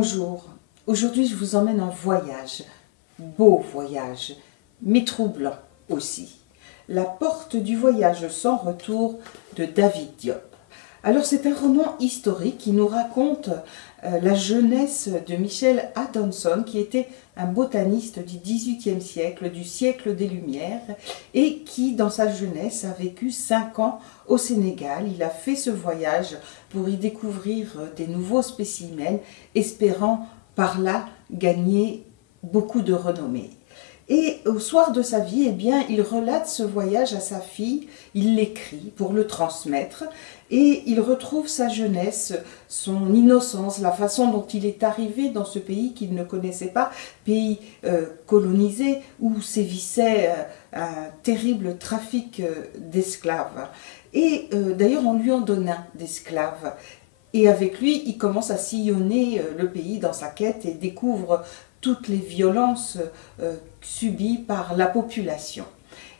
Bonjour, aujourd'hui je vous emmène en voyage, beau voyage, mais troublant aussi. La porte du voyage sans retour de David Diop. Alors c'est un roman historique qui nous raconte la jeunesse de Michel Adanson, qui était un botaniste du XVIIIe siècle, du siècle des Lumières, et qui dans sa jeunesse a vécu 5 ans au Sénégal. Il a fait ce voyage pour y découvrir des nouveaux spécimens, espérant par là gagner beaucoup de renommée. Et au soir de sa vie, eh bien, il relate ce voyage à sa fille, il l'écrit pour le transmettre, et il retrouve sa jeunesse, son innocence, la façon dont il est arrivé dans ce pays qu'il ne connaissait pas, pays colonisé où sévissait un terrible trafic d'esclaves. Et d'ailleurs, on lui en donne un d'esclaves. Et avec lui, il commence à sillonner le pays dans sa quête et découvre toutes les violences subies par la population.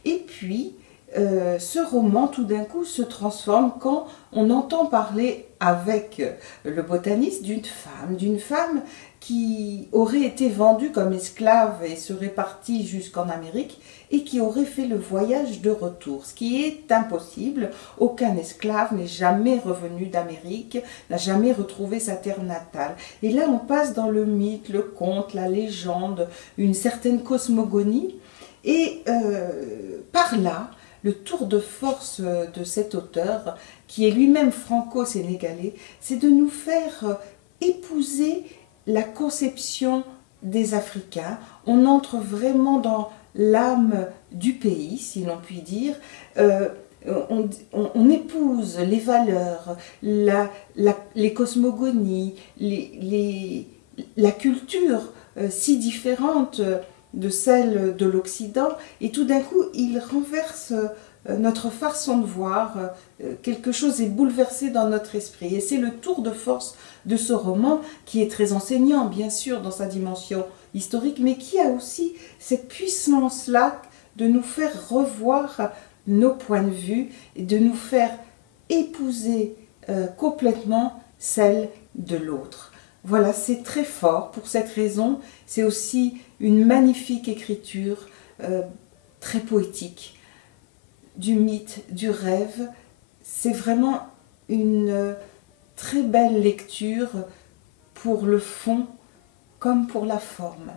Et puis, ce roman, tout d'un coup, se transforme quand on entend parler avec le botaniste d'une femme qui aurait été vendue comme esclave et serait partie jusqu'en Amérique et qui aurait fait le voyage de retour, ce qui est impossible. Aucun esclave n'est jamais revenu d'Amérique, n'a jamais retrouvé sa terre natale. Et là, on passe dans le mythe, le conte, la légende, une certaine cosmogonie. Et par là, le tour de force de cet auteur, qui est lui-même franco-sénégalais, c'est de nous faire épouser la conception des Africains. On entre vraiment dans l'âme du pays, si l'on peut dire. On épouse les valeurs, les cosmogonies, la culture si différente de celle de l'Occident, et tout d'un coup il renverse notre façon de voir, quelque chose est bouleversé dans notre esprit, et c'est le tour de force de ce roman qui est très enseignant bien sûr dans sa dimension historique, mais qui a aussi cette puissance-là de nous faire revoir nos points de vue et de nous faire épouser complètement celle de l'autre. Voilà, c'est très fort. Pour cette raison, c'est aussi une magnifique écriture, très poétique, du mythe, du rêve. C'est vraiment une très belle lecture pour le fond comme pour la forme.